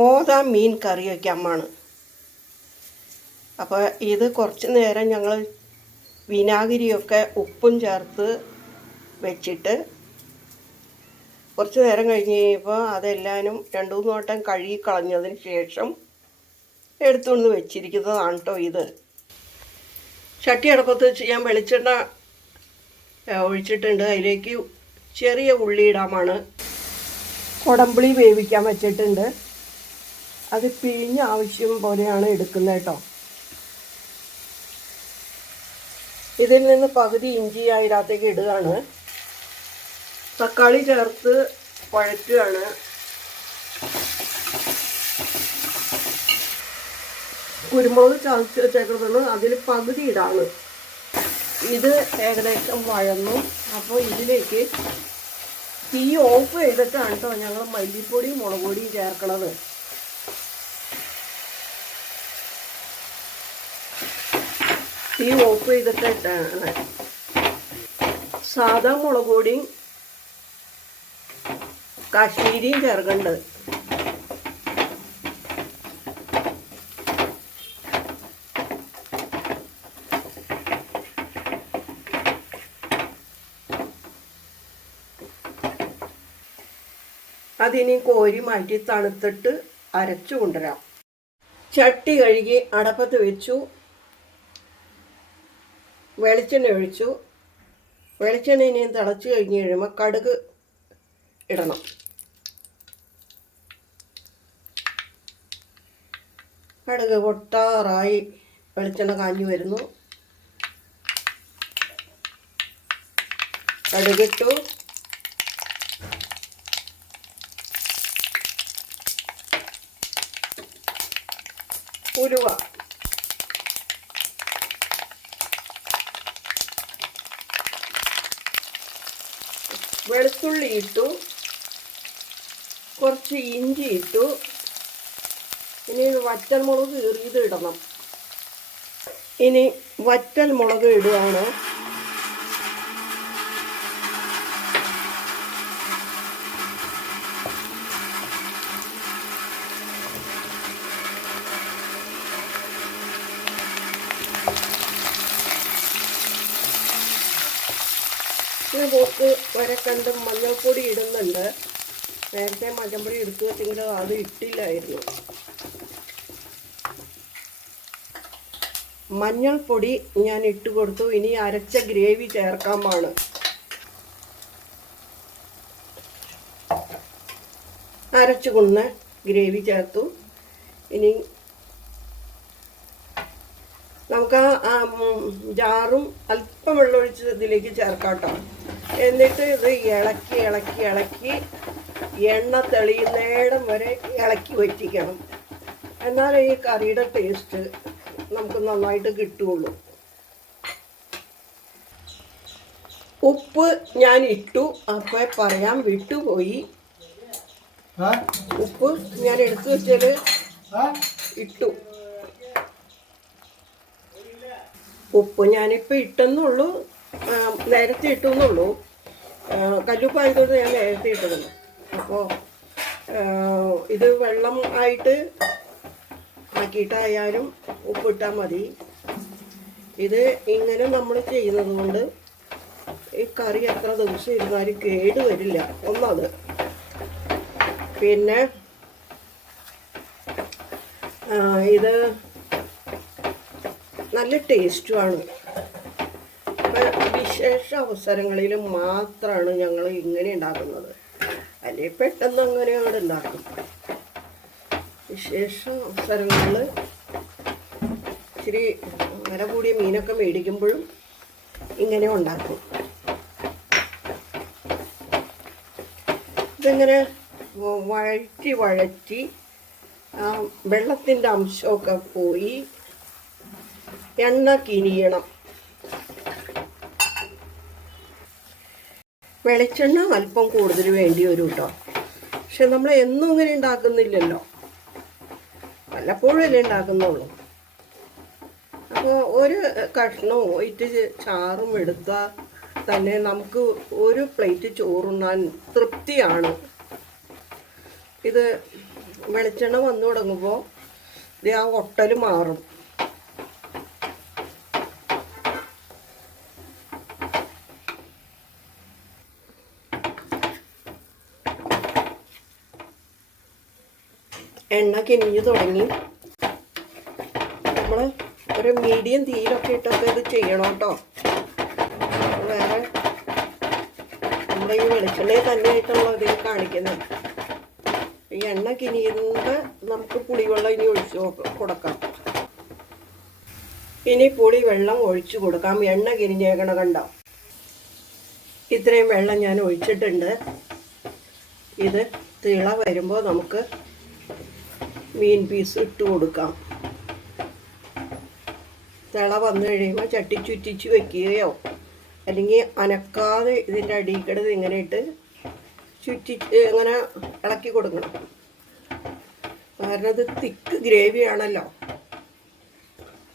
മോദ മീൻ കറി വയ്ക്കാമാണ്. അപ്പോൾ ഇത് കുറച്ച് നേരം ഞങ്ങൾ വിനാഗിരിയൊക്കെ ഉപ്പും ചേർത്ത് വെച്ചിട്ട് കുറച്ച് നേരം കഴിഞ്ഞ് കഴിയുമ്പോൾ അതെല്ലാനും 2-3 വട്ടം കഴുകി കളഞ്ഞതിന് ശേഷം എടുത്തുകൊണ്ട് വെച്ചിരിക്കുന്നതാണ് കേട്ടോ ഇത്. ചട്ടി അടുപ്പത്ത് വെച്ച് ഞാൻ വെളിച്ചെണ്ണ ഒഴിച്ചിട്ടുണ്ട്. അതിലേക്ക് ചെറിയ ഉള്ളി ഇടാമാണ്. കുടംപുളി വേവിക്കാൻ വെച്ചിട്ടുണ്ട്. അത് പിഴിഞ്ഞ ആവശ്യം പോലെയാണ് എടുക്കുന്നത് കേട്ടോ. ഇതിൽ നിന്ന് പകുതി ഇഞ്ചി അതിനകത്തേക്ക് ഇടുകയാണ്. തക്കാളി ചേർത്ത് കുഴയ്ക്കുകയാണ്. കുരുമുളക് ചതച്ച് വെച്ചേക്കുന്നത് അതിൽ പകുതി ഇടാണ്. ഇത് ഏകദേശം വഴന്നു. അപ്പോൾ ഇതിലേക്ക് തീ ഓഫ് ചെയ്തിട്ടാണ് കേട്ടോ ഞങ്ങൾ മല്ലിപ്പൊടിയും മുളക് പൊടിയും ചേർക്കണത്. തീ ഓഫ് ചെയ്തിട്ടാണ്. സാധാ മുളക് പൊടിയും കാശ്മീരിയും ചേർക്കണ്ട്. അതിനി കോരി മാറ്റി തണുത്തിട്ട് അരച്ചു കൊണ്ടുവരാം. ചട്ടി കഴുകി അടപ്പത്ത് വെച്ചു. വെളിച്ചെണ്ണ ഒഴിച്ചു. വെളിച്ചെണ്ണ ഇനിയും തിളച്ച് കഴിഞ്ഞ് കഴിയുമ്പോൾ കടുക് ഇടണം. കടുക് പൊട്ടാറായി വെളിച്ചെണ്ണ കാഞ്ഞു വരുന്നു. കടുകിട്ടു. ഉലുവ, വെളുത്തുള്ളി ഇട്ടു. കുറച്ച് ഇഞ്ചി ഇട്ടു. ഇനി വറ്റൽമുളക് കീറിയത് ഇടണം. ഇനി വറ്റൽമുളക് ഇടുകയാണ്. പോക്ക് വരക്കണ്ട് മഞ്ഞൾപ്പൊടി ഇടുന്നുണ്ട്. നേരത്തെ മഞ്ഞൾപ്പൊടി എടുത്തു വെച്ചെങ്കിൽ അത് ഇട്ടില്ലായിരുന്നു. മഞ്ഞൾപ്പൊടി ഞാൻ ഇട്ട് കൊടുത്തു. ഇനി അരച്ച ഗ്രേവി ചേർക്കാമാണ്. അരച്ചു കൊണ്ട ഗ്രേവി ചേർത്തു. ഇനി നമുക്ക് ആ ജാറും അല്പം വെള്ളമൊഴിച്ച് ഇതിലേക്ക് ചേർക്കാം കേട്ടോ. എന്നിട്ട് ഇത് ഇളക്കി ഇളക്കി ഇളക്കി എണ്ണ തെളിയുന്നിടം വരെ ഇളക്കി വറ്റിക്കണം. എന്നാലേ ഈ കറിയുടെ ടേസ്റ്റ് നമുക്ക് നന്നായിട്ട് കിട്ടുകയുള്ളൂ. ഉപ്പ് ഞാൻ ഇട്ടു. അപ്പോൾ പറയാൻ വിട്ടുപോയി. ഉപ്പ് ഞാൻ എടുത്തു വെച്ചാൽ ഇട്ടു. ഉപ്പ് ഞാനിപ്പോൾ ഇട്ടെന്നുള്ളൂ. നേരത്തെ ഇട്ടുന്നുള്ളൂ. കല്ലുപ്പായതുകൊണ്ട് ഞാൻ നേരത്തെ ഇട്ടതുള്ളൂ. അപ്പോൾ ഇത് വെള്ളം ആയിട്ട് ആക്കിയിട്ടായാലും ഉപ്പിട്ടാൽ മതി. ഇത് ഇങ്ങനെ നമ്മൾ ചെയ്യുന്നത് കൊണ്ട് ഈ കറി എത്ര ദിവസം ഇരുന്നാലും കേട് വരില്ല. ഒന്നത്. പിന്നെ ഇത് നല്ല ടേസ്റ്റുമാണ്. വിശേഷ അവസരങ്ങളിൽ മാത്രമാണ് ഞങ്ങൾ ഇങ്ങനെ ഉണ്ടാക്കുന്നത്. അല്ലെങ്കിൽ പെട്ടെന്ന് അങ്ങനെ അവിടെ ഉണ്ടാക്കും. വിശേഷ അവസരങ്ങളിൽ ഇച്ചിരി വില കൂടിയ മീനൊക്കെ മേടിക്കുമ്പോഴും ഇങ്ങനെ ഉണ്ടാക്കും. ഇതിങ്ങനെ വഴറ്റി വഴറ്റി വെള്ളത്തിൻ്റെ അംശമൊക്കെ പോയി എണ്ണ കിനിയണം. വെളിച്ചെണ്ണ അല്പം കൂടുതൽ വേണ്ടി വരും കേട്ടോ. പക്ഷെ നമ്മൾ എന്നും ഇങ്ങനെ ഉണ്ടാക്കുന്നില്ലല്ലോ. വല്ലപ്പോഴും അല്ലേ ഉണ്ടാക്കുന്നുള്ളൂ. അപ്പോൾ ഒരു കഷ്ണവും ഇട്ട് ചാറും എടുത്താൽ തന്നെ നമുക്ക് ഒരു പ്ലേറ്റ് ചോറുണ്ണാൻ തൃപ്തിയാണ്. ഇത് വെളിച്ചെണ്ണ വന്നു തുടങ്ങുമ്പോൾ ഇത് ആ ഒട്ടൽ മാറും. എണ്ണ കിനിഞ്ഞു തുടങ്ങി. നമ്മൾ ഒരു മീഡിയം തീയിലൊക്കെ ഇട്ടൊക്കെ ഇത് ചെയ്യണം കേട്ടോ. വേറെ നമ്മുടെ ഈ വെളിച്ചെണ്ണയിൽ തന്നെയായിട്ടുള്ള ഇതിൽ കാണിക്കുന്നത്. ഈ എണ്ണ കിനിയുന്നത് നമുക്ക് പുളിവെള്ളം ഇനി ഒഴിച്ച് കൊടുക്കാം. ഇനി പുളി വെള്ളം ഒഴിച്ചു കൊടുക്കാം. എണ്ണ കിനിഞ്ഞേക്കണ കണ്ടോ? ഇത്രയും വെള്ളം ഞാൻ ഒഴിച്ചിട്ടുണ്ട്. ഇത് തിള വരുമ്പോൾ നമുക്ക് മീൻ പീസ് ഇട്ട് കൊടുക്കാം. തിള വന്നു കഴിയുമ്പോൾ ചട്ടി ചുറ്റിച്ച് വെക്കുകയോ അല്ലെങ്കിൽ അനക്കാതെ ഇതിൻ്റെ അടിയിക്കടത് ഇങ്ങനെ ഇട്ട് ഇങ്ങനെ ഇളക്കി കൊടുക്കണം. കാരണം ഇത് തിക്ക് ഗ്രേവി ആണല്ലോ,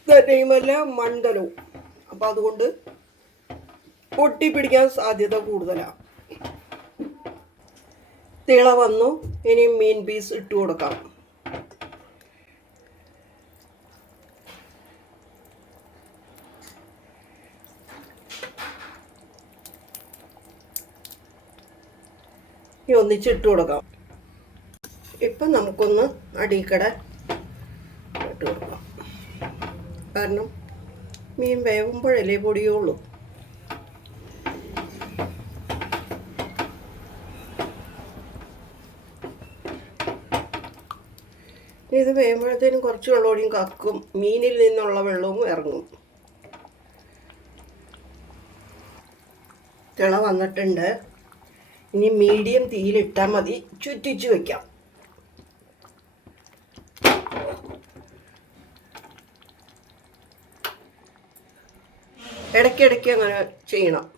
തന്നെയുമല്ല മൺകലവും. അപ്പം അതുകൊണ്ട് പൊട്ടിപ്പിടിക്കാൻ സാധ്യത കൂടുതലാണ്. തിള വന്നു. ഇനി മീൻ പീസ് ഇട്ട് കൊടുക്കാം. ഒന്നിച്ചിട്ട് കൊടുക്കാം. ഇപ്പം നമുക്കൊന്ന് അടിക്കട ഇട്ട് കൊടുക്കാം. കാരണം മീൻ വേവുമ്പോഴല്ലേ പൊടിയുള്ളൂ. ഇത് വേവുമ്പോഴത്തേനും കുറച്ച് വെള്ളമോടിയും കക്കും. മീനിൽ നിന്നുള്ള വെള്ളവും ഇറങ്ങും. തിള വന്നിട്ടുണ്ട്. ഇനി മീഡിയം തീയിലിട്ടാൽ മതി. ചുറ്റിച്ച് വയ്ക്കാം. ഇടയ്ക്കിടയ്ക്ക് അങ്ങനെ ചെയ്യണം.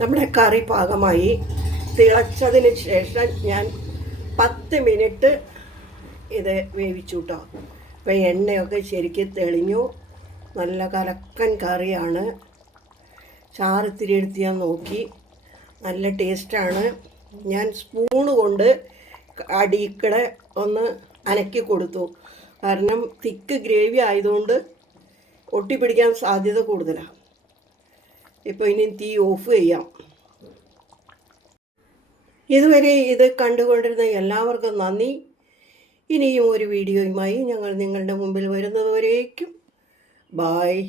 നമ്മുടെ കറി പാകമായി. തിളച്ചതിന് ശേഷം ഞാൻ 10 മിനിറ്റ് ഇത് വേവിച്ചു കേട്ടോ. അപ്പോൾ എണ്ണയൊക്കെ ശരിക്കും തെളിഞ്ഞു. നല്ല കലക്കൻ കറിയാണ്. ചാറിത്തിരി എടുത്ത് ഞാൻ നോക്കി. നല്ല ടേസ്റ്റാണ്. ഞാൻ സ്പൂണ് കൊണ്ട് അടിക്കടെ ഒന്ന് അനക്കി കൊടുത്തു. കാരണം തിക്ക് ഗ്രേവി ആയതുകൊണ്ട് ഒട്ടിപ്പിടിക്കാൻ സാധ്യത കൂടുതലാണ്. ഇപ്പോൾ ഇനി തീ ഓഫ് ചെയ്യാം. ഇതുവരെ ഇത് കണ്ടുകൊണ്ടിരുന്ന എല്ലാവർക്കും നന്ദി. ഇനിയും ഒരു വീഡിയോയുമായി ഞങ്ങൾ നിങ്ങളുടെ മുമ്പിൽ വരുന്നതുവരേക്കും ബായ്.